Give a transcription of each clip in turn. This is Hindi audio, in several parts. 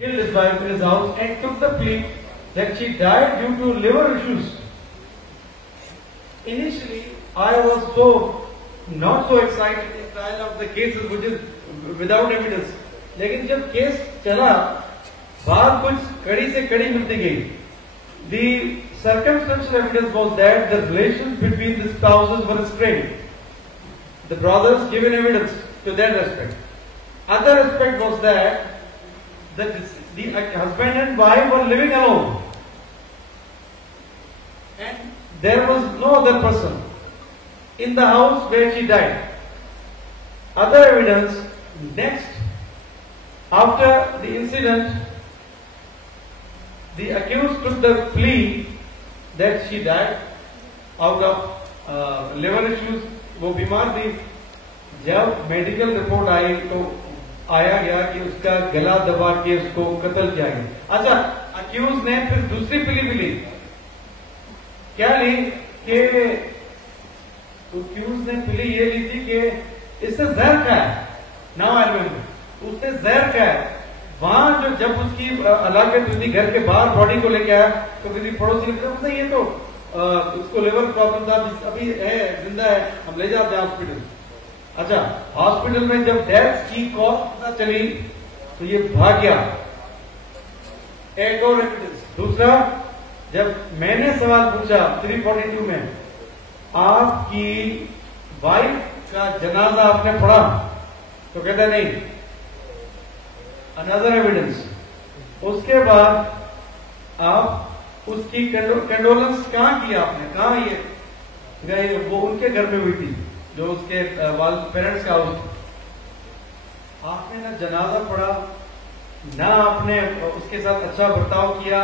killed his wife in his house and took the plea that she died due to liver issues. Initially, I was not so excited in trial of the cases which is without evidence. लेकिन जब केस चला, बात कुछ कड़ी से कड़ी मिलती गई. The circumstantial evidence was that the relations between the spouses were strained. The brothers given evidence to that aspect. Other aspect was that the husband and wife were living alone, and there was no other person in the house where she died. Other evidence, next, after the incident, the accused took the plea that she died out of liver issues. वो बीमार थी. जब मेडिकल रिपोर्ट आई तो आया गया कि उसका गला दबा के उसको कत्ल किया गया. अच्छा, अक्यूज ने फिर दूसरी प्ली भी ली. क्या ली कि अक्यूज ने प्ली ये ली थी कि इससे जहर का है. नाउ आई रिमेंबर, उसने जहर का है. वहां जो जब उसकी हलाकत हुई थी, घर के बाहर बॉडी को लेके आया तो किसी पड़ोसी ने कहा ये तो उसको लिवर प्रॉब्लम था, अभी है, जिंदा है, हम ले जाते हैं हॉस्पिटल. अच्छा, हॉस्पिटल में जब डेथ की कॉज पता चली तो ये भाग गया. एक और एविडेंस. दूसरा, जब मैंने सवाल पूछा 342 में, आपकी वाइफ का जनाजा आपने पढ़ा? तो कहता नहीं. Another evidence. उसके बाद आप उसकी कंडोलेंस कहां की आपने? कहां ये वो उनके घर में हुई थी जो उसके पेरेंट्स का हाउस. आपने ना जनाजा पढ़ा, ना आपने उसके साथ अच्छा बर्ताव किया.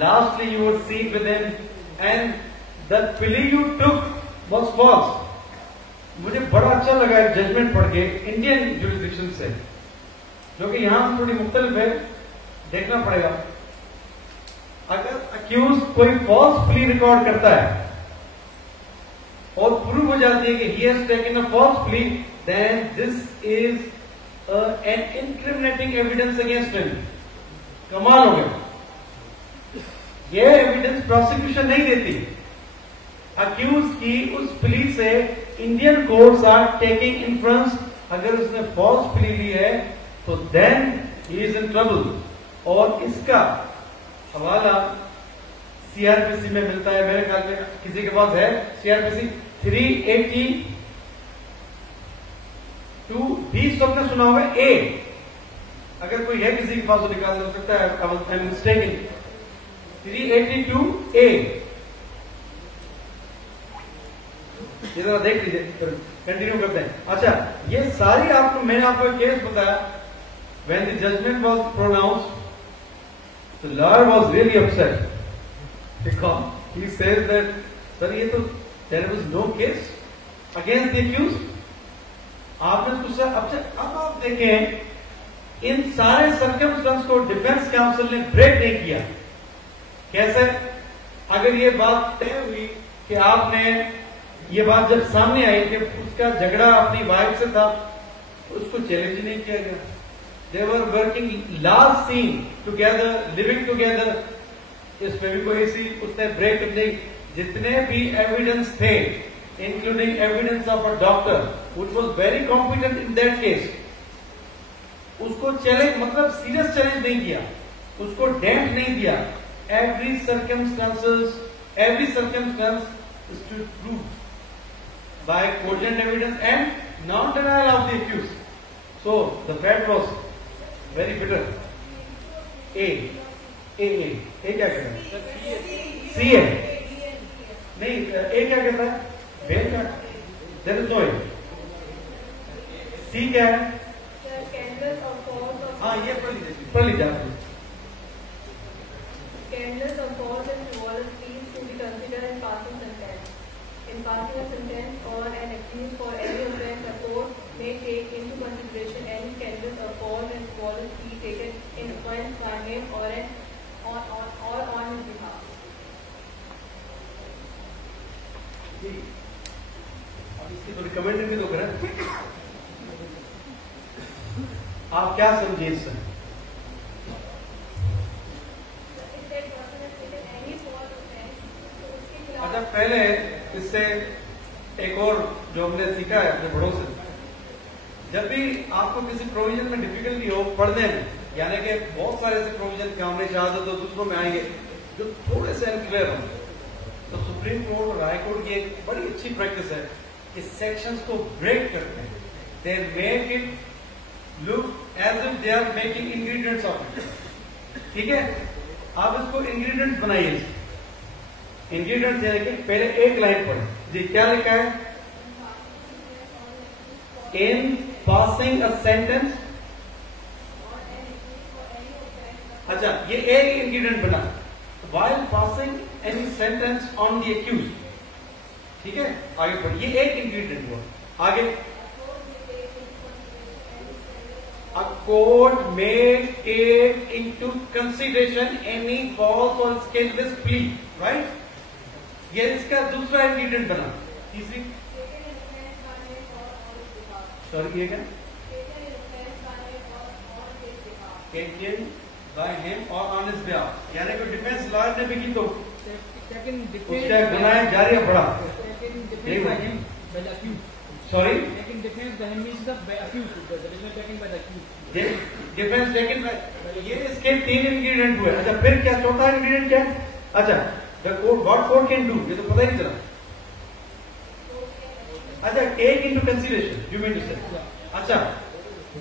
Lastly you would see with him and the plea you took was false. मुझे बड़ा अच्छा लगा एक जजमेंट पढ़ के इंडियन जुरिसडिक्शन से, जो कि यहां थोड़ी मुख्तलिफ है, देखना पड़ेगा. अगर अक्यूज कोई फॉल्स प्ली रिकॉर्ड करता है और प्रूव हो जाती है कि he has taken a false plea, then this is an incriminating evidence against him. कमाल हो गया. यह एविडेंस प्रोसिक्यूशन नहीं देती. अक्यूज की उस प्ली से Indian courts are taking influence. अगर उसने फॉल्स प्ली ली है तो then he is in trouble. और इसका हवाला सीआरपीसी में मिलता है. मेरे ख्याल में किसी के पास है सीआरपीसी 382 बी. सबने सुना होगा. ए, अगर कोई है किसी के पास तो निकाल हो सकता है. I am mistaken. 382 ए. ये जरा देख लीजिए, कंटिन्यू करते हैं. अच्छा, ये सारी आपको मैंने आपको केस बताया. When the judgment was pronounced, the lawyer was really upset because he says that, sir, ये तो there was no case against the accused. आपने पूछा. अब आप देखें, इन सारे सर्कमस्टेंस को डिफेंस काउंसिल ने ब्रेक नहीं किया. कैसे? अगर ये बात तय हुई कि आपने, ये बात जब सामने आई कि उसका झगड़ा अपनी वाइफ से था, उसको चैलेंज नहीं किया गया. They were working last scene together, living together. इसमें भी कोई ऐसी उसने ब्रेक नहीं. जितने भी एविडेंस थे, including evidence of a doctor which was very competent in that case, उसको चैलेंज, मतलब सीरियस चैलेंज नहीं किया, उसको डेंट नहीं दिया. Every circumstance is to prove by cogent evidence and non-denial of the accused. So the fact was very bitter. A क्या कहता है? सी है नहीं. ए क्या कहता है? बेल का. देयर इज नो ए. सी क्या है? हाँ, ये पढ़ लीजिए आप. Scandalous or false and frivolous pleas to be considered in passing sentence. In passing a sentence or an excuse for any offence, a court may take into consideration any scandalous or false and frivolous plea taken in offence by him or on his behalf. अब इसकी थोड़ी कमेंट भी तो करें. आप क्या समझे इससे? पहले इससे एक और जो हमने सीखा है अपने बड़ों से, जब भी आपको किसी प्रोविजन में डिफिकल्टी हो पढ़ने में, यानी कि बहुत सारे ऐसे प्रोविजन के हमने शहादत तो दूसरों में आएंगे जो थोड़े से अनक्लियर होंगे, तो सुप्रीम कोर्ट और हाई कोर्ट की एक बड़ी अच्छी प्रैक्टिस है कि सेक्शंस को ब्रेक करते हैं. They make it look as if they are making ingredients of it. ठीक है, आप इसको इंग्रेडिएंट्स बनाइए. इंग्रेडिएंट्स यानी कि पहले एक लाइन पढ़े जी, क्या लिखा है? इन पासिंग अ सेंटेंस. अच्छा, ये एक इंग्रेडिएंट बना. While passing any sentence on the accused. ठीक है, आगे पढ़िए. ये एक इंग्रेडिएंट हुआ. आगे, a court may take into consideration any false or scandalous plea. Right? ये इसका दूसरा इंग्रेडिएंट बना. तीसरी, सॉरी, ये क्या? Taken by him or on his behalf. यानी कोई डिफेंस लॉयर ने भी की तो उसका गुनाह जारी है बड़ा. सॉरी, डिफेंस टेकन बाय, ये इसके 3 इंग्रेडिएंट हुए. अच्छा, फिर क्या चौथा इंग्रेडिएंट क्या है? अच्छा, the court, what court can do, ये तो पता ही नहीं चला. अच्छा, take into consideration, you mean to say. अच्छा,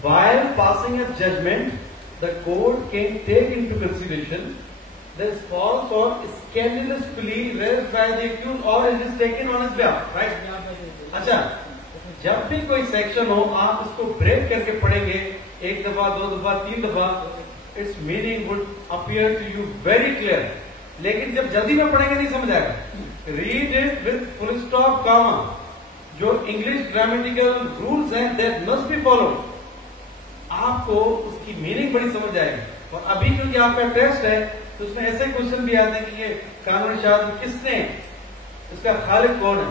while passing a judgment, the court can take into consideration the false or scandalous plea raised by the accused or it is taken on his behalf. Right? अच्छा, जब भी कोई सेक्शन हो आप इसको ब्रेक करके पढ़ेंगे, एक दफा, 2 दफा, 3 दफा, its meaning would appear to you very clear. लेकिन जब जल्दी में पढ़ेंगे नहीं समझ आएगा. Read it with full stop, comma. जो इंग्लिश ग्रामेटिकल रूल्स हैं that must be followed. आपको उसकी मीनिंग बड़ी समझ आएगी. और अभी क्योंकि आपका टेस्ट है तो उसमें ऐसे क्वेश्चन भी आते हैं कि ये कानूनी शहादत किसने, इसका खालिक कौन है,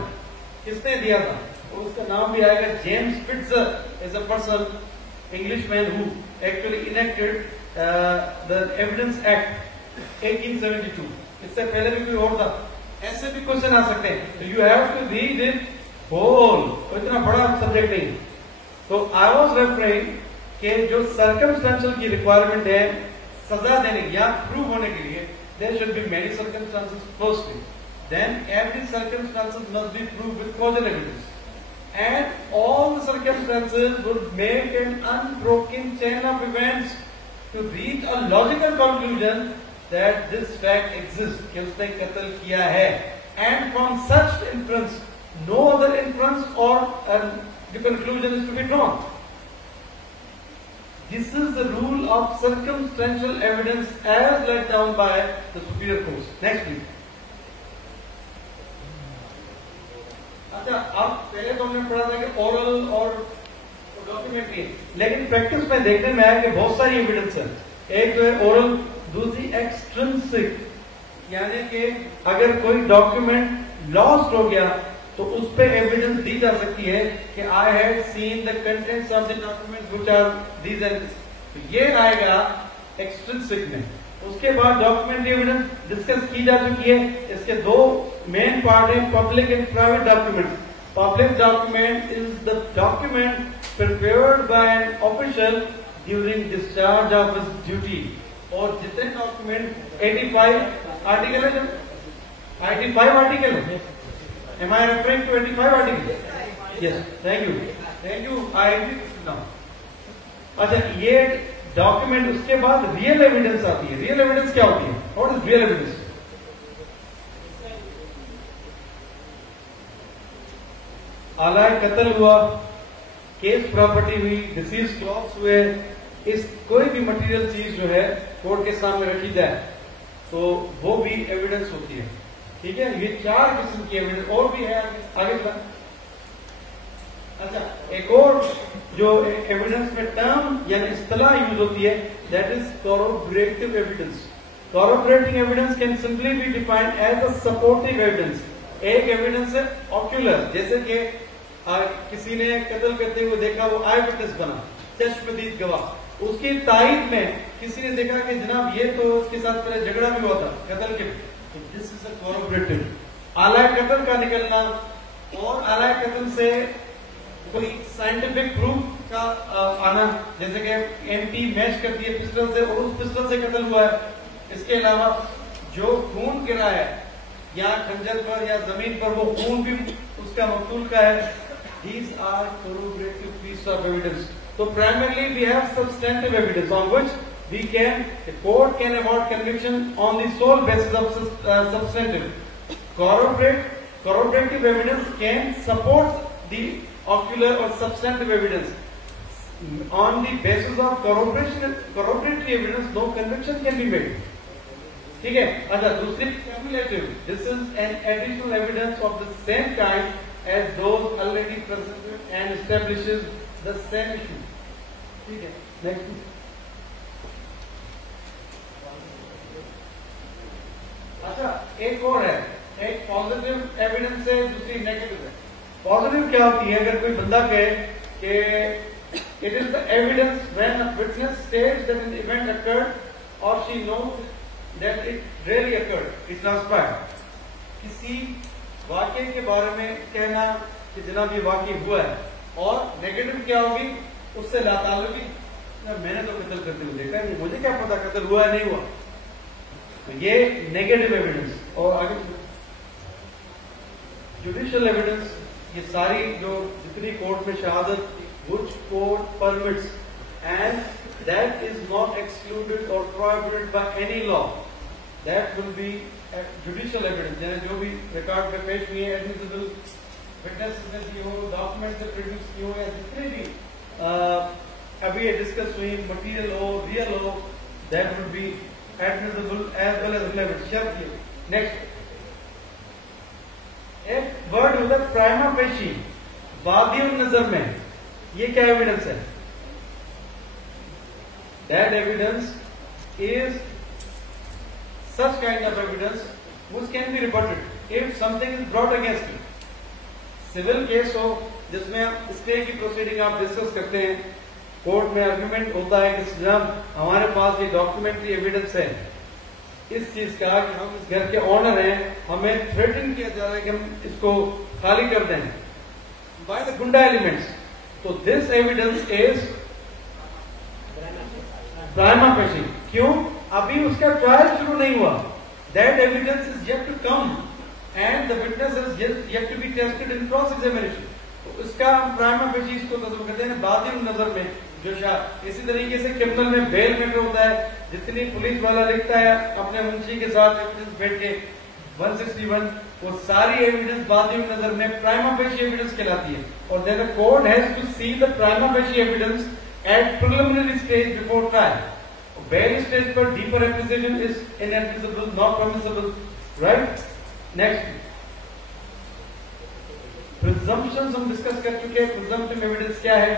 किसने दिया था, तो उसका नाम भी आएगा. James Spitzer is a person, Englishman who actually enacted the evidence act 1872. इससे पहले भी कोई और था. ऐसे भी क्वेश्चन आ सकते हैं. तो you have to read it whole. इतना बड़ा सब्जेक्ट नहीं. तो आई वॉज रेफरिंग कि जो सर्कमस्टेंशियल की रिक्वायरमेंट है सजा देने या प्रूव होने के लिए, there should be many circumstances firstly, then every circumstances must be proved with causal evidence, and all the circumstances would make an unbroken chain of events to reach a logical conclusion that this fact exist, कि उसने कत्ल किया है. And from such inference no other inference और the conclusion is to be drawn. This is the rule of circumstantial evidence as laid down by the superior courts. Next please. अच्छा, अब पहले तो हमने पढ़ा था कि ओरल और डॉक्यूमेंट्री, लेकिन प्रैक्टिस में देखने में आया कि बहुत सारी एविडेंस है. एक तो है ओरल, दूसरी एक्सट्रिंसिक, यानी कि अगर कोई डॉक्यूमेंट लॉस्ट हो गया तो उस पर एविडेंस दी जा सकती है कि I had seen the contents of the document which are these and this. तो ये आएगा एक्सट्रिंसिक में. उसके बाद डॉक्यूमेंट्री एविडेंस डिस्कस की जा चुकी है. इसके 2 मेन पार्ट है, public and private document. Public document is the document prepared by an official during discharge of his duty. और जितने डॉक्यूमेंट 85 आर्टिकल है, 85 आर्टिकल है. Am I referring to 85 article? Yes. Thank you. I agree now. अच्छा, ये डॉक्यूमेंट, उसके बाद रियल एविडेंस आती है. रियल एविडेंस क्या होती है? What is real evidence? आलाय कत्ल हुआ, केस प्रॉपर्टी हुई, डिसीज क्लॉक्स हुए, इस कोई भी मटेरियल चीज जो है कोर्ट के सामने रखी जाए तो वो भी एविडेंस होती है. ठीक है, ये 4 किस्म की एविडेंस और भी है. आगे चला. अच्छा, एक और जो एविडेंस में टर्म यानी इस्तेलाह यूज होती है, that is corroborative evidence. Corroborating evidence can simply be defined as a supportive evidence. एक एविडेंस है ऑक्यूलर, जैसे कि किसी ने कत्ल करते हुए देखा, वो आई विटनेस बना, चश्मदीद गवाह. उसकी तायद में किसी ने देखा कि जनाब ये तो उसके साथ पहले झगड़ा भी हुआ था कत्ल के. This is a corroborative. आला कत्ल का निकलना और आला कत्ल से कोई साइंटिफिक प्रूफ का आना, जैसे कि एमपी मैच करती है पिस्टल से और उस पिस्टल से कत्ल हुआ है। इसके अलावा जो खून गिरा है या खंजर पर या जमीन पर, वो खून भी उसका मकतूल का है। These are corroborative pieces of evidence. So primarily we have substantive evidence on which the court can award conviction on the sole basis of substantive. Corroborative evidence can support the ocular or substantive evidence. On the basis of corroboratory evidence, no conviction can be made. ठीक है। अच्छा, दूसरी cumulative. This is an additional evidence of the same kind as those already presented and establishes the same issue. ठीक है। Next. अच्छा, एक और है, एक पॉजिटिव एविडेंस है, दूसरी नेगेटिव है। पॉजिटिव क्या होती है? अगर कोई बंदा कहे कि it is the evidence when a witness states that an event occurred और she knows that it really occurred, it transpired. किसी वाक्य के बारे में कहना कि जनाब ये वाक्य हुआ है, और नेगेटिव क्या होगी? उससे लाताल्लुकी, मैंने तो कत्ल करते हुए देखा नहीं, मुझे क्या पता कत्ल हुआ है नहीं हुआ। तो ये नेगेटिव एविडेंस। और आगे जुडिशियल एविडेंस, ये सारी जो जितनी कोर्ट में शहादत, which court permits and that is not excluded or prohibited by any law, that will be judicial evidence. यानी जो भी रिकॉर्ड पे पेश हुई है, एडमिसिबल विटनेसेस ने दी हो, डॉक्यूमेंट से प्रोड्यूस की हो, या जितने भी अभी ये डिस्कस हुई, मटीरियल हो, रियल हो, that will be admissible as well as relevant. शर्त ये। नेक्स्ट एक वर्ड होता है प्राइमा फेशी, वादियुन नजर में। ये क्या एविडेंस है? That evidence is such kind of evidence which can be rebutted if something is brought against it. Civil case हो जिसमें स्टे की प्रोसीडिंग आप डिस्कस करते हैं, कोर्ट में आर्ग्यूमेंट होता है कि जनाब हमारे पास ये डॉक्यूमेंट्री एविडेंस है इस चीज का कि हम इस घर के ऑनर हैं, हमें थ्रेटन किया जा रहा है कि हम इसको खाली कर दें बाय द गुंडा एलिमेंट्स। तो this evidence is prima facie. क्यों? अभी उसका ट्रायल शुरू नहीं हुआ। That evidence is yet to come and the witness is yet to be tested in cross examination. तो इसका हम प्राइमा फेशी इसको तस्वीर करते हैं वादियुन नजर में। जो इसी तरीके से क्रिमिनल में बेल मैटर होता है, जितनी पुलिस वाला लिखता है अपने मुंशी के साथ एविडेंस बैठ के 161, वो सारी एविडेंस वादियुन नजर में प्राइमा फेशी एविडेंस कहलाती है। और then the court has to see the prima facie evidence at preliminary stage before trial. Bail stage पर deeper appreciation is inadmissible, not permissible, right. Next, presumptions हम डिस्कस कर चुके हैं। प्रिजम्पटिव एविडेंस क्या है?